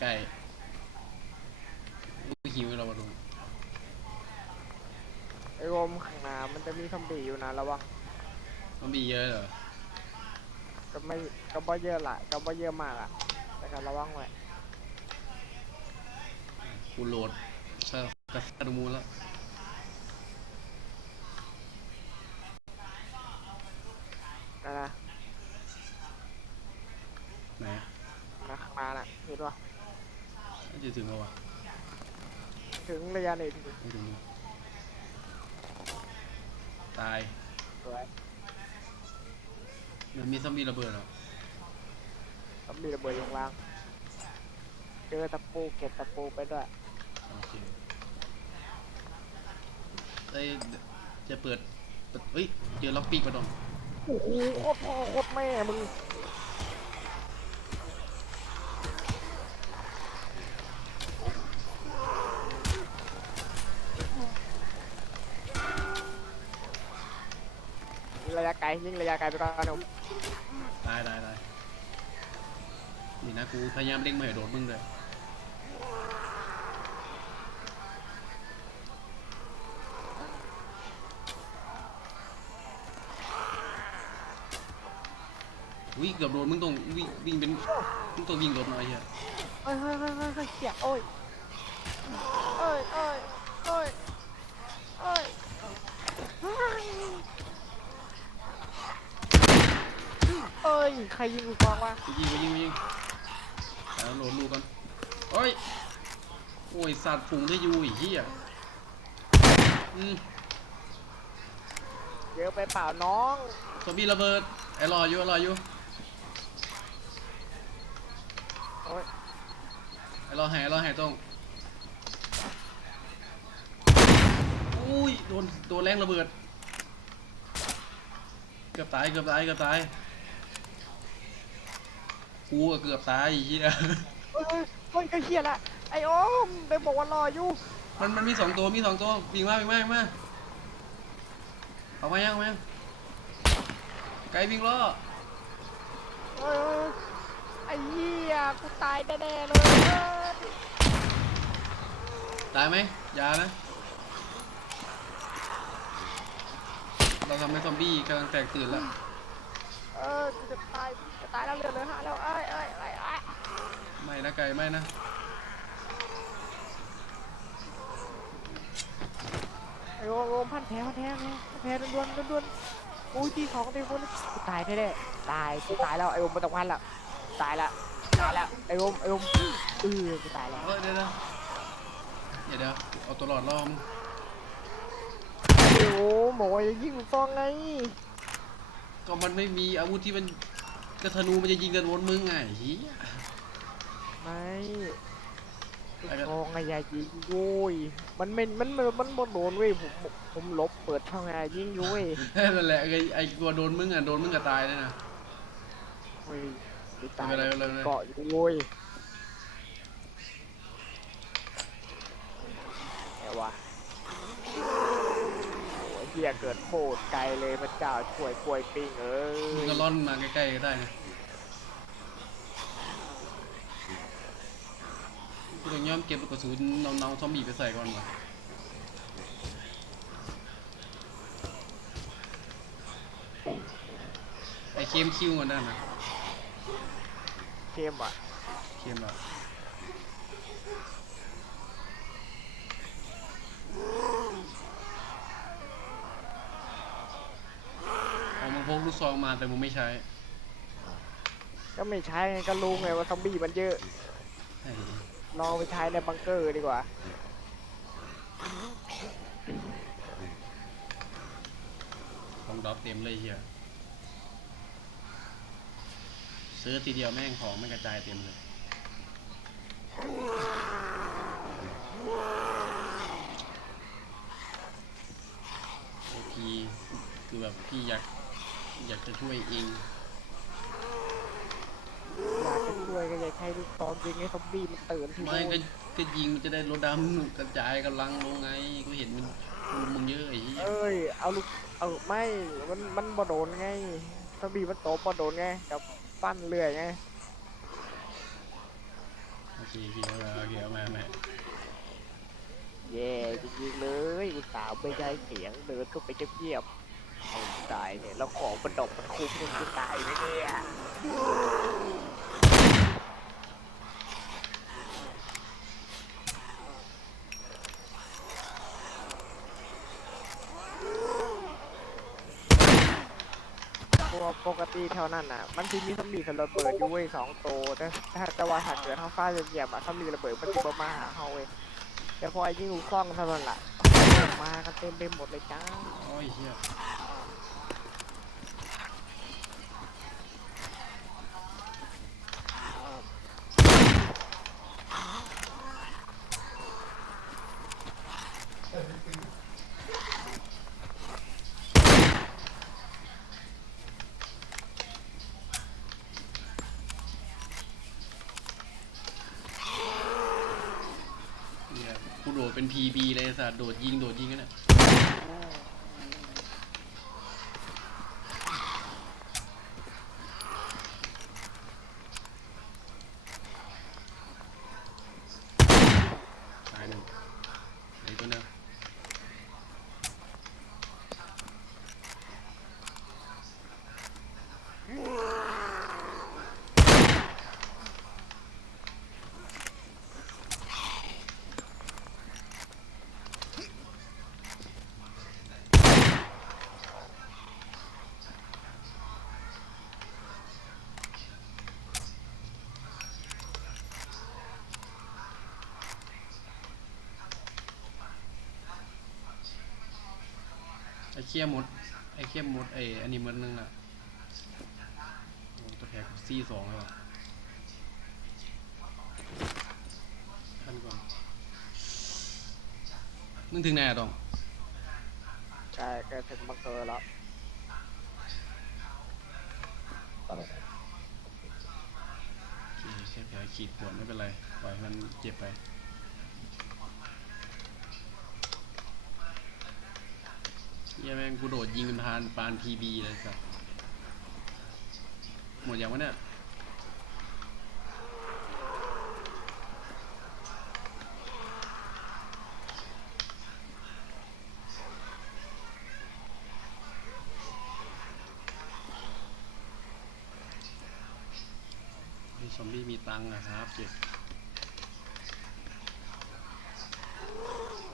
ใกล้อุ๊ยหิวเรามาดูไอ้โรมข้างหน้ามันจะมีซอมบี้อยู่นะระวังมันมีเยอะเหรอก็ไม่ก็บ่เยอะละก็บ่เยอะมากอะแต่ก็ระวังไว้กูโหลดซะกระสดูมูลแล้ว นะนะ ไหน นะข้างหน้าน่ะเห็นปะ น่า จะถึงแล้ววะถึงระยะนี้ถึงไม่ถึงตาย สวยมันมีซอมบี้ระเบิดเหรอซอมบี้ระเบิดอยู่ข้างล่าง เจอตะปูเก็บตะปูไปด้วย โอเคเอ้ยจะเปิดเปิดเฮ้ย เจอล็อกปีกมาดองโอ้โหโคตรพ่อโคตรแม่มึง ยิงระยะไกลยิงระยะไกลไปก่อนนะผมตายตายตายนี่นะกูพยายามเล่งไม่ให้โดนมึงเลยวิ่งเกือบโดนมึงต้องวิ่งวิ่งเป็นมึงต้องวิ่งหลบหน่อยเฮียเฮ้ยเฮ้ยเฮ้ยเฮ้ยเฮ้ยเสียโอ้ยเอ้ยเอ้ยเอ้ยเอ้ยเอ้ย ใครยิงกูกองวะ ไปยิงไปยิงไปยิงแล้วโหลดลูกกันโอ้ย โอ้ยสัตว์ผุงได้อยู่ไอีเหี้ยอืมเยอะไปเปล่าน้อง ซอมบี้ระเบิดไอ้รออยู่ไอ้รออยู่โอ้ย ไอ้รอแห่ไอ้รอแห่ต้องอุ้ยโดนโดนแรงระเบิด เกือบตายเกือบตายเกือบตาย กูก็เกือบตายไอ้เหี้ยเฮ้ยเฮ้ยเฮ้ยก็เฮียละไอ้โอมไปบอกว่ารออยู่มันมันมีสองตัวมีสองตัววิ่งมาวิ่งมาวิ่งมาเอามายังเอามายังไกลวิ่งล้อเฮ้ยเฮ้ยไอ้เหี้ยกูตายแน่ๆเลยเฮ้ยตายไหมอยานะเราทำให้ซอมบี้กำลังแตกตื่นแล้ว เออกูจะตายจะ ตายแล้วเลือดเหลยฮะแล้วเอ้ยเอ้ยเอ้ยเอ้ยไม่นะไก่ไม่นะไอ้โอมโอมพันแผลพันแผลพันแผลด่วนๆด่วนๆอุ้ยตีของตีคนกูตายแน่ๆตายกูตายแล้วไอ้โอมไม่ต้องพันละตายละตายละไอ้โอมไอ้โอมเออกูตายแล้วเออเดี๋ยวนะเดี๋ยวเดี๋ยวเอาตัวรอดรอมไอ้โอมบอกว่าจะยิงลูกซองไงก็มันไม่มีอาวุธที่มัน กระธนูมันจะยิงกันวนมึงไงเฮียไม่ลูกไอ้ก็ซองไงอย่ายิงโว้ยมันไม่มันมันมันบ่โดนเว้ยผมผมลบเปิดช่องไงยิงอยู่เว้ยนั่นแหละไอ้ไอ้ตัวโดนมึงอะโดนมึงก็ตายเลยนะเฮ้ยกูตายไม่เป็นไรไม่เป็นไร เกาะอยู่โว้ยแหมวะโอ้ย เฮียเกิดโคตรไกลเลยพระเจ้าช่วยกล้วยปิ้งเอ้มึงยก็ร่อนมาใกล้ๆก็ได้นะกูต้องย้อมเก็บลูกกระสุนเนาๆซอมบี้ไปใส่ก่อนวะไอ้เคมคิวก่อนได้ไหมเข้มอะ เคมแบบเอามึง พกลูกซองมาแต่มึงไม่ใช้ก็ไม่ใช่ไงก็รู้ไงว่าซอมบี้มันเยอะไอ้ลองไปใช้ในบังเกอร์ดีกว่า ของดรอปเต็มเลยเฮียซื้อทีเดียวแม่งของไม่กระจายเต็มเลยโอทีคือแบบพี่อยาก อยากจะช่วยเองอยากจะช่วยก็อยากใช้ลูกซองยิงให้ซอมบี้มันตื่นที่ไม่ก็ก็ยิงมันจะได้ลดดำกระจายกำลังลงไงกูเห็นมันรุมมึงเยอะไอ้เหี้ยเอ้ยเอาลูกเอาไม่มันมันบ่โดนไงซอมบี้มันโตบ่โดนไงกับปั้นเรื่อยไงโอเคเคโอเคโอเคเอามาเอามาแย่จริงๆเลยอุตส่าห์ไม่ได้เสียงเดินก็ไปเงียบๆเอา ตายเนี่ยแล้วของมันดอกมันคุ้มมันจะตายไหมเนี่ยเพราะว่าปกติเท่านั้นอะ มันจะมีสมีสระเบิดอยู่เว้ยสองตัวแต่ถ้าแต่ว่าถ้าเกิดท้องฟ้าจะเหยียบๆอะถ้ามีระเบิดมันจะบ่มาหาเฮาเว้ยแต่พอไอ้ยิงลูกคล้องเท่านั้นล่ะมากันเต็มไปหมดเลยจ้าโอ้ยเฮียเฮียกูโดดเป็น PB เลยสัตว์โดดยิงโดดยิงกันน่ะ ตายหนึ่งไหนตัวเนึง ไอ้เคี้ยมด ไอ้เคี้ยมดไอ้อันนี้มันนึงน่ะโอ้ตัวแพ้กูซี่สองแล้วอะท่านก่อนมึงถึงไหนอะตอง ใช่แกถึงบังเกอร์แล้วโอเคแค่แผลขีดข่วนไม่เป็นไร ปล่อยให้มันเจ็บไป เหี้ยแม่งกูโดดยิงเป็นพานปานพีบีเลยสัสหมดยังวะเนี่ยซอมบี้มีตังค์นะครับเจ็บ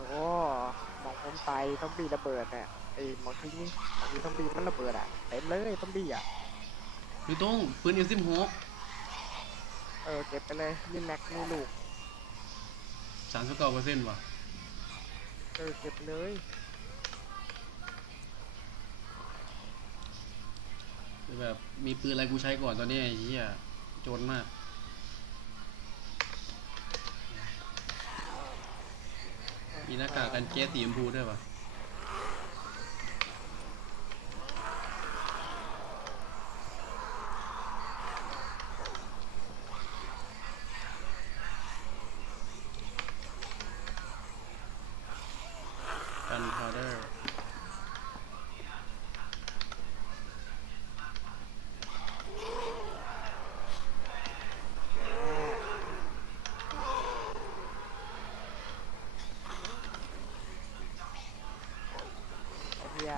โอ้มองผมไปต้องบีระเบิดเนี่ย ไอ้หมองที่นี่มองที่ต้องบีมันระเบิดอะเต็มเลยต้องบีอะไม่ต้องปืนเอ็มสิบหกเออเก็บไปเลยนี่แม็กนี่ลูกสามสิบเก้าเปอร์เซ็นต์ว่ะเออเก็บไปเลยคือแบบมีปืนอะไรกูใช้ก่อนตอนนี้ไอ้เหี้ยโจรมาก มีหน้ากากกันแก๊สสีชมพูด้วยป่ะ กันพาวเดอร์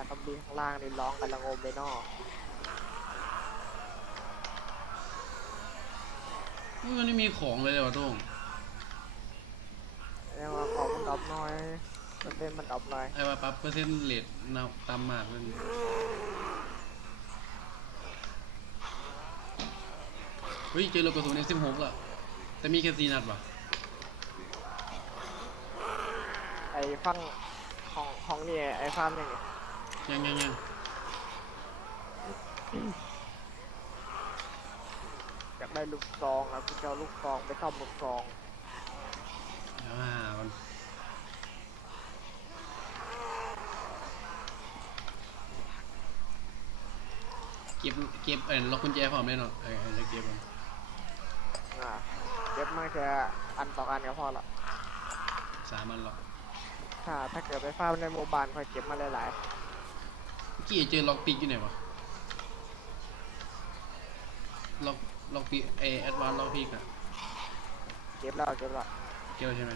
ไอ้เหี้ยต้องบีข้างล่างนี่ร้องกันละงมเลยเนอมันไม่มีของเลยเลยวะโต้งเรียกว่าของมันดรอปน้อยเปอร์เซ็นต์มันดรอปน้อยไอ้ว่าปั๊บเปอร์เซ็นต์เลทนาตามมากเลยเฮ้ยเจอลูกกระสุน M16 อะแต่มีแค่สีนัดว่ะไอ้ฟังของของนี่ไอ้ฟาร์มนี่ ยังยังยังอยากได้ลูกซองอะกูจะเอาลูกซองไปซ่อมลูกซองเดี๋ยวมาก่อนเก็บเก็บเอ็นล็อกกุญแจพร้อมเลยเนาะเออจะเก็บมันอ่าเก็บมาแค่อันต่ออันก็พอละสามอันหรอกถ้าถ้าเกิดไปฟาร์มในโมบานคอยเก็บมาหลายเมื่อ กี้เจอล็อกปิกอยู่ไหนวะล็อกล็อกปิกเอแอดวานล็อกปิกอะๆเก็บแล้วเก็บแล้วเกลียวใช่ไหม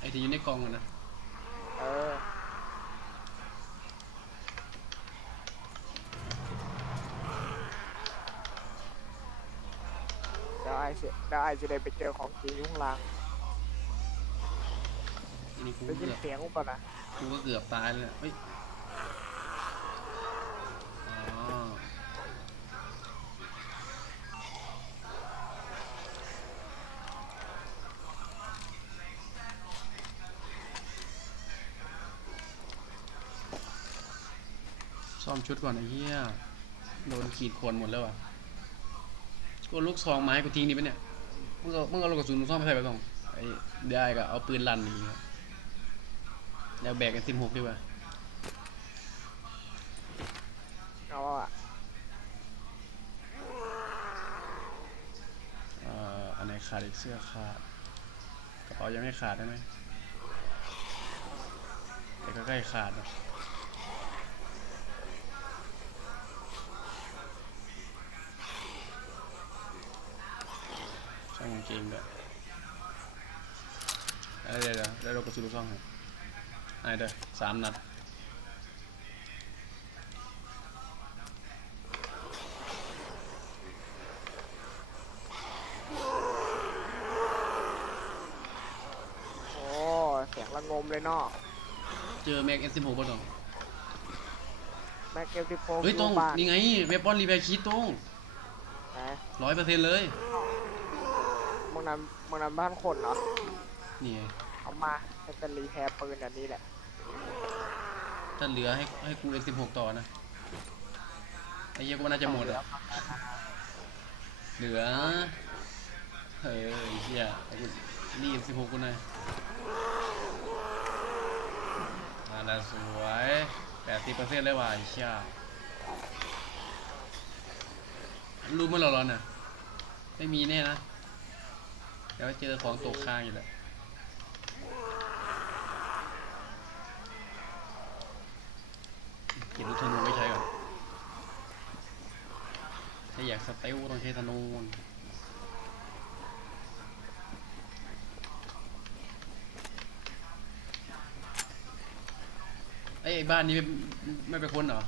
ไอที่อยู่ในกล่องอะนะเออได้สิได้จะได้ไปเจอของจริงอยุ่ข้างล่างอันนี้กูได้ก็ยินเกือบเสียงอุปะนะกูก็เกือบตายเลยเนี่ยเฮ้ย มชุดก่อนไอ้เหี้ยโดนขีดข่วนหมดแล้วอะกูเอาลูกซองไมาให้กูทิ้งดีปะเนี่ยมึงเอามึงเอาลูกกระสุนลูกซองไปใส่ไปก่อนไอ้ได้ก็เอาปืนลั่นอย่างเงี้ยแล้วแบกกันสิบหกดีกว่าเอาอะเอ่ออันไหนขาดอีกเสื้อขาดกระเป๋ายังไม่ขาดได้ไหมแต่ก็ใกล้ขาดแล้ว ช่างกางเกงด้วยเอ้ยเดี๋ยวเดี๋ยวได้รถกระสุนลูกซองครับไอ้เด้อสามนัดโอ้เสียงระงมเลยเนาะเจอแม็กเอ็นสิบหกป่ะน้องแม็กเกลติโฟเฮ้ยตรงบ้านนี่ไงเวปอนรีแบคิดตรงนะร้อยเปอร์เซ็นต์เลย มึงนั้นมึงนั้นบ้านคนเหรอ นี่ไงเอามาจะเป็นรีแพร์ปืนอันนี้แหละถ้าเหลือให้ให้กูเอ็นสิบหกต่อนะไอ้เหี้ยกูว่าน่าจะหมดอะเหลือเฮ้ยไอ้เหี้ยไอ้กูรีบสิบหกกูหน่อยมาแล้วสวยแปดสิบเปอร์เซ็นต์เลยว่ะไอ้เชี่ยรู้เมื่อเราร้อนน่ะไม่มีแน่นะ เดี๋ยวเจอของตกค้างอยู่แหละเก็บลูกธนูไว้ใช้ก่อน ถ้าอยากสเตลต้องใช้ธนูไอ้ยไอ้บ้านนี้ไม่ไม่เป็นคนเหรอ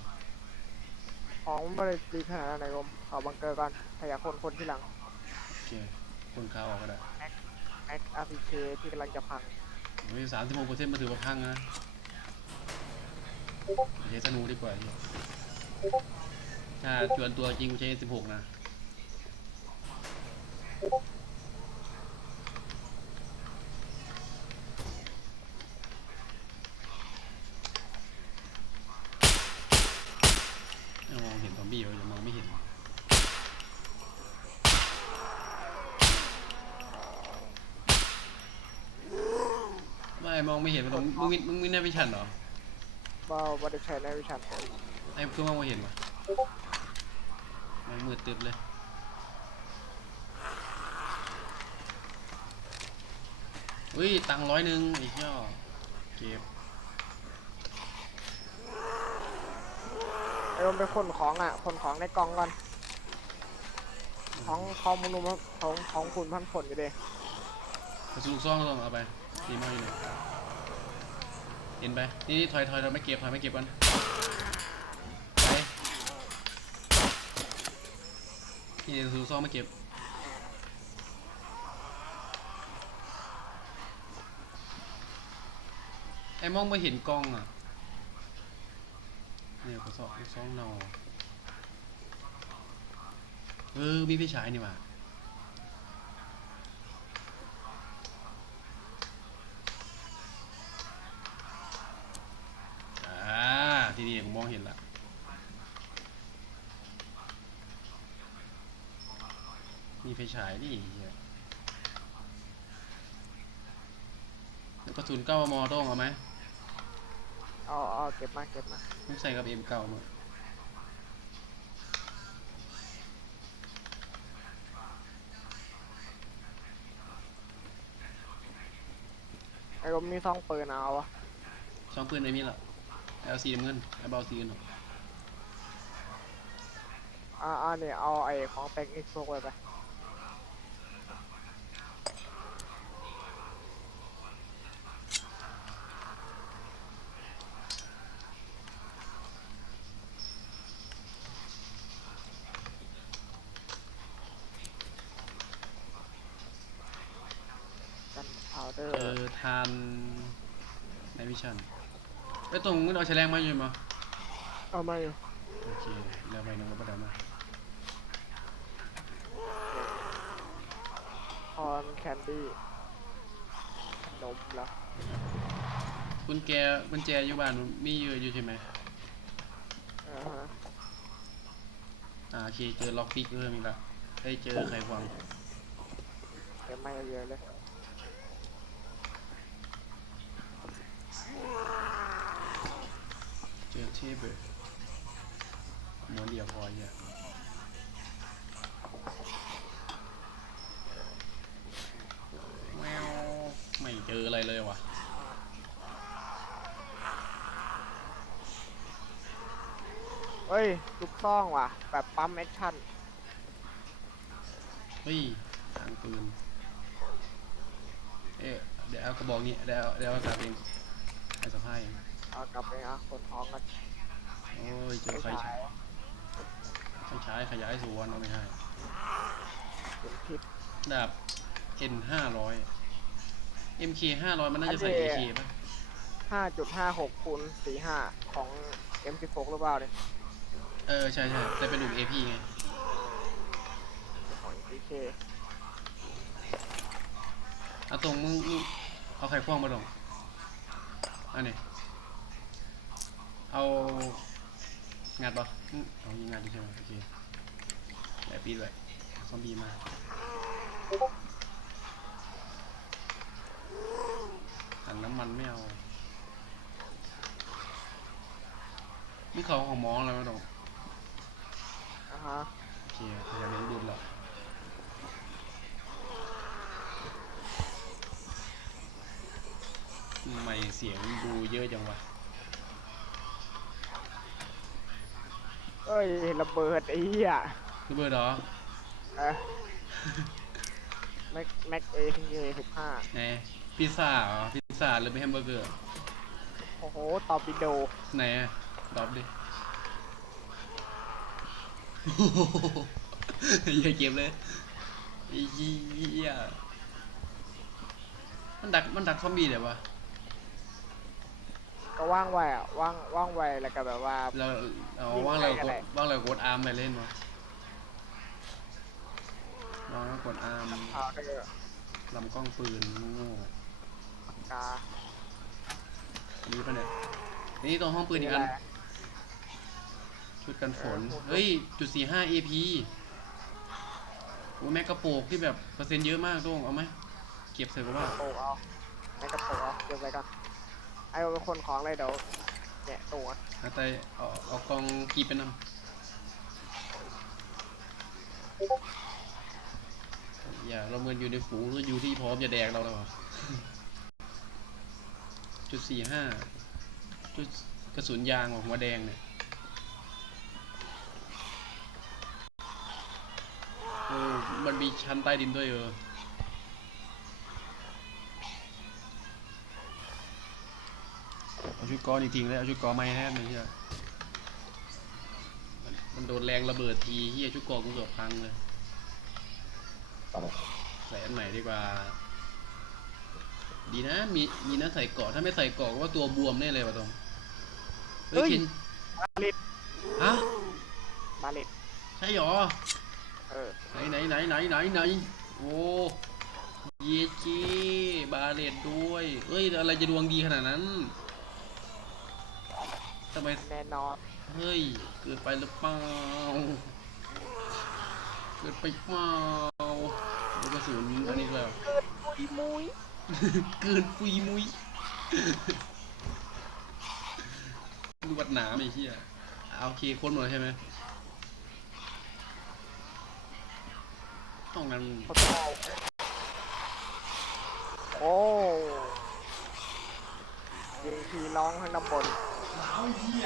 ของมันไม่ได้ดีขนาดนั้นเลยผมเอาบังเกอร์ก่อนถ้าอยากคนคนที่หลัง โอเค คนค้าออกก็ได้แม็กอาร์พีเคที่กำลังจะพังมีสามสิบหกเปอร์เซ็นต์มาถือว่าพังนะใช้ธนูดีกว่าถ้าจวนตัวจริงกูใช้สิบหกนะมองเห็นซอมบี้ไว้อย่ามอง ม่เห็นไม่มองไม่เห็นมันตรงมึงมิมึงมินได้ไม่ชันเหรอบ่บ่ได้ใช้ในวิชาไอ้คือมองไม่เห็นวะมันมืดตึ๊บเลยอุ้ยตังค์ร้อยหนึ่งไอ้เจ้าเก็บไอ้ผมไปคนของอะคนของในกล่องก่อน ของของมนุษย์ของของคุณพันผลอยู่ดิกระสุนลูกซองก็ต้องเอาไปดีมากอยู่ เห็นไป นี่นี่ถอยถอยเราไม่เก็บถอยไม่เก็บกันไปนี่กระสุนลูซองไม่เก็บไอ้มองไม่เห็นกล้องอะเนี่ยกระสอบลูกซองเราเออมีไฟฉายนี่ว่า อ่า ทีนี้ผมม องเห็นละมีไฟฉายนี่เหี้ยแล้วกระสุนเก้ามอต้องเอาไหมเอาเอาเก็บมาเก็บมาต้องใส่กับเอ็มเก้ามาไอ้ผมมีซองปืนเอาวะช่องปืนไอ้มี เอาสีน้เงินเอเบาสีกันหน่อยอ่าเนี่ยเอาไอ้ของแปลงอีกโซกไปไปกันพาวเดอร์อทานในวิชัน ไอ้ยตรงนู้นเอาแฉลงมาอยู่มั้ยเอามาอยู่โอเคแล้วไปนึงก็ประเดิมมาคอนแคนดี้ขนมแล้วกุญแจกุญแจอยู่บ้านมีเยอะอยู่ใช่ไหมอ่าฮะอ่าโอเคเจอล็อกพิกเพิ่มอีกและได้เจอไขควงเก็บไม่เยอะเลย เจอเทเบิลม้วนเดียวพอเหี้ยแมวไม่เจออะไรเลยว่ะเฮ้ย ลูกซ่องว่ะ แบบปั๊มแอคชั่น เฮ้ยทางปืน เอ๊ะเดี๋ยวเอากระบอกนี้เดี๋ยวเอาเดี๋ยวเอากระเองไอ้สะพายเอง เอากลับไปอะคนท้องกันโอ้ยเจอไฟไม่ฉาใช่ยไฟฉายขยายส่วนเอาไม่ใช่เป็นพิษดาบ N ห้าร้อย MK ห้าร้อยมันน่าจะใส่อันนี้ AK ป่ะห้าจุดห้าหกคูณสี่ห้าของ M16 หรือเปล่าเนี่ยเออใช่ใช่แต่เป็นหลุม AP ไงของ EK เอาตรงมึงมึงเอาไข่ควงมาตรงอันนี้ เอางัดปะอืมเอายิงงัดดิใช่ไหมโอเคแต่ปีด้วยซอมบี้มาถังน้ำมันไม่เอานี่เขาของหมออะไรมาตรงอ่าฮะโอเคพยายามเลี้ยงดูหรอกทำไมเสียงดูเยอะจังวะ เอ้ยระเบิดไอ้เหี้ยระเบิดเหรอเออแม็กแม็กเอทีเอสิบห้าไหนพิซซ่าเหรอพิซซ่าหรือเป็นแฮมเบอร์เกอร์โอ้โหตอร์ปิโดไหนอะตอบดิอย่าเก็บเลยไอ้เหี้ยมันดักมันดักซอมบี้เดี๋ยววะ ก็ว่างไวอะว่างว่างไวแล้วก็แบบว่า เราเอายิงว่างเราใครก็กได้ดว่างเรากดอาร์มไปเล่นวะว่างเรากดอาร์มเอาได้เลยลำกล้องปืนโง่กามีปะเนี่ยนี่ตรงห้องปืนอีกอัน ชุดกันฝนเออเฮ้ย จุดสี่ห้า AP โอ้แม็กกระโปกที่แบบเปอร์เซ็นต์เยอะมากโต้งเอาไหม เก็บเสร็จก็ว่าโปกเอาในกระโปรงเอาเก็บไว้ก่อน ไอ้เป็นคนของอะไรเดี๋ยวเนี่ยตัวเอาแต่เอาเอากองกีไปนำอย่าเราเหมือนอยู่ในฝูงหรืออยู่ที่พร้อมจะแดกเราแล้วอะจุดสี่ห้าจุดกระสุนยางของหัวแดงเนี่ยเออมันมีชั้นใต้ดินด้วยเออ ดกอนี่ทิ้งเลยเอาชุดกอไม่แทนเลยเฮียมันมันโดนแรงระเบิดทีเฮียชุดกอกูเกือบพังเลยใส่อันใหม่ดีกว่า ดีนะ มีมีนะใส่เกาะถ้าไม่ใส่เกาะก็ว่าตัวบวมแน่เลยว่ะตรงเฮ้ยเฮ้ยคินบาลิตฮะบาลิตใช่หรอเออไหนไหนไหนไหนไหนไหนโอ้เยจีบาเลตด้วยเอ้ยอะไรจะดวงดีขนาดนั้น ทำไมแน่นอนเฮ้ย เกิดไปหรือเปล่า เกิดไปเปล่าดูกระสุนอันนี้แล้วเกิดมุยมุยเกินปุยมุยดูวัดหนามไอ้เหี้ยเอาโอเคค้นหมดแล้วใช่ไหมต้องงั้นโคตรเอาโอ้ยิงทีร้องข้างด้านบนโอ้โห เหี้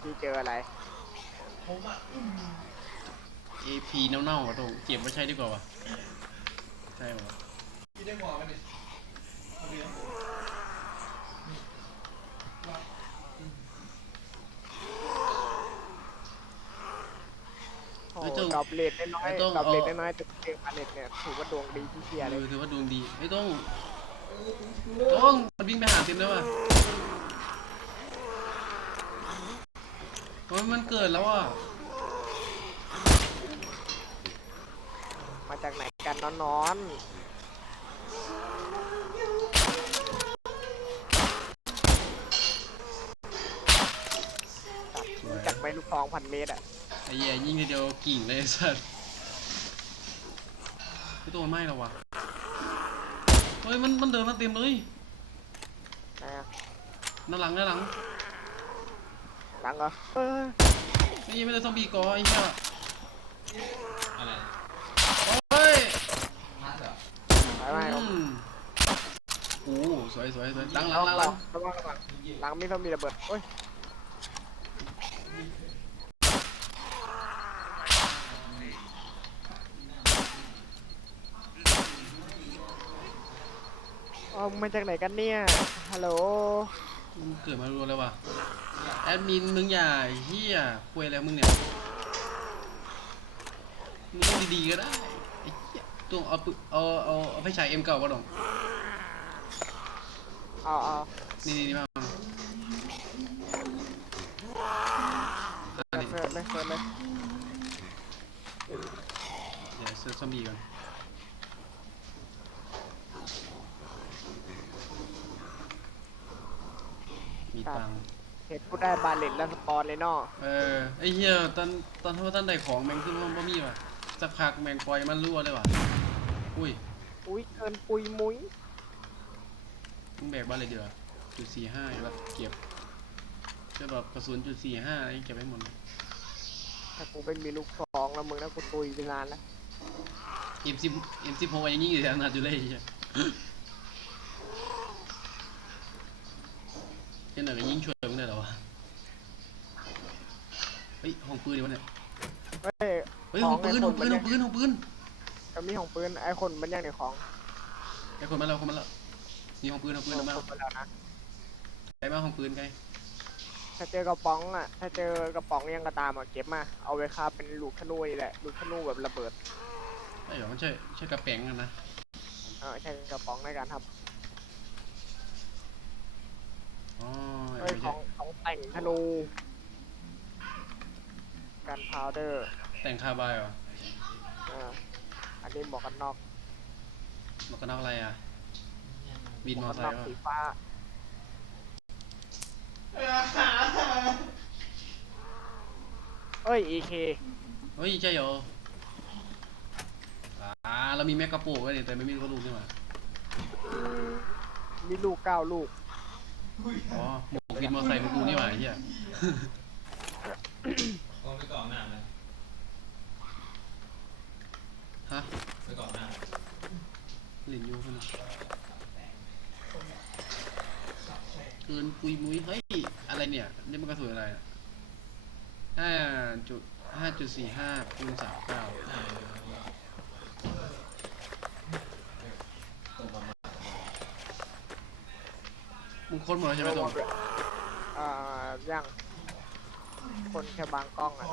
พี่เจออะไร เอพีเน่าๆว่ะตัวเก็บไว้ใช่ดีกว่าวะใช่ปะ พี่ได้หมอกันดิ ต้องดรอปเลทน้อยไม่ๆต้องดรอปเลทเอา น้อยๆแต่เกมพาเลทเนี่ยถือว่าดวงดีที่เชียร์เอเลย อถือว่าดวงดีไม่ต้องต้องมันวิ่งไปหาเต็มแล้วว่ะโอ้ยมันเกิดแล้วอะมาจากไหนกันนอนสวยๆจากไปลูกทองพันเมตรอะไอ้ เหี้ยยิงทีเดียวกิ่งเลยไอ้สัสพี่ตัวมันไหม้แล้ววะเฮ้ยมันมันเดินมาเต็มเลยนะหน้าหลังหน้าหลังหลังเหรอเออไอ้เหี้ยังไม่ได้ซอมบี้ก่อไอ้เหี้ยอะไรเฮ้ยมาเหรอไปไปอืมโอ้สวยสวยสวยหลังหลัระงหวัลังงหระลัวังงระวังระวังหลังมีต้องมีระเบิดโอ้ย มึงมาจากไหนกันเนี่ย ฮัลโหล มึงเกิดมารัวเลยว่ะแอดมินมึงอย่าเฮียคุยอะไรมึงเนี่ย มึงต้องดีๆก็ได้ไอ้เหี้ยต้องเอาปืนเอาเอาเอาไฟฉายเอ็มเก่าก็ดองเอาเอานี่นี่นี่มามาอะนี่เสิร์ฟเลยเสิร์ฟเลยเดี๋ยวเซิร์ฟซอมบี้ก่อน มีตังค์เห็นกูได้บาเลตแล้วสปอนเลยเนาะเออไอ้เหี้ยตอนตอนที่ว่าท่านได้ของแมงขึ้นว่าบ่มีว่ะสักพักแมงปล่อยมันรั่วเลยว่ะอุ้ยอุ้ยเกินปุยมุ้ยมึงแบกบ้านเลยเดียวาจุดสี่ห้าแล้วเก็บจะแบบกระสุนจุดสี่ห้าอะไรเก็บไว้หมดเลยถ้ากูเป็นมีลูกสองแล้วมึงนะกูตุยไปนานแล้วเอ็มสิบเอ็มสิบหกยังยิงอยู่แถวนั้นอยู่เลยไอ้ เหี้ยยันหน่อยก็ยิงช่วยมึงได้เหรอวะ เฮ้ยห้องปืนดีวะเนี่ย เฮ้ยเฮ้ยห้องปืนขห้อองงไอ้ปืนคห้อนงปืนห้องปืนจะมีของปืนไอ้คนมันยังในของไอ้คนมาแล้วคนมาแล้วนี่ห้องปืนห้องปืนเอามาของปืนแล้วนะไอ้มาห้องปืนไกลถ้าเจอกระป๋องอะ ถ้าเจอกระป๋องยังกระตามอะเก็บมา เอาไว้คาบเป็นลูกธนูนี่แหละ ลูกธนูแบบระเบิดไอ้เหรอมันใช่ใช่กระแปงกันนะเออใช่กระป๋องในการทอ๋ อำไอ้เฮ้ยไม่ขใช่องของแต่งธนูกันพาวเดอร์แต่งคาร์บายเหรออ่าอันนี้หมวกกันน็อกหมวกกันน็อกอะไรอะ บินหมมวอกเตกัอนร์น็ไซอกค์สีวะฟ้า เอ้ย EK เฮ้ยใช่เหรออ่าเรามีแมกกาโปไว้เนี่ยแต่ไม่มีกระดูกนี่หว่ามีลูกเก้าลูก อ๋อหมวกบินมอเตอร์ไซค์ของกูนี่หว่าไอ้เหี้ยก็ไปก่อนหน้านะฮะไปก่อนหน้าเล่นอยู่เพิ่นน่ะเกินปุยมุ้ยเฮ้ย อะไรเนี่ย นี่มันกระสุนอะไรอะห้าจุดห้าจุดสี่ห้าคูณสามเก้าตรงประมาณ มึงค้นหมดแล้วใช่ไหมตัวอ่ายังคนแค่บางกล้องอะ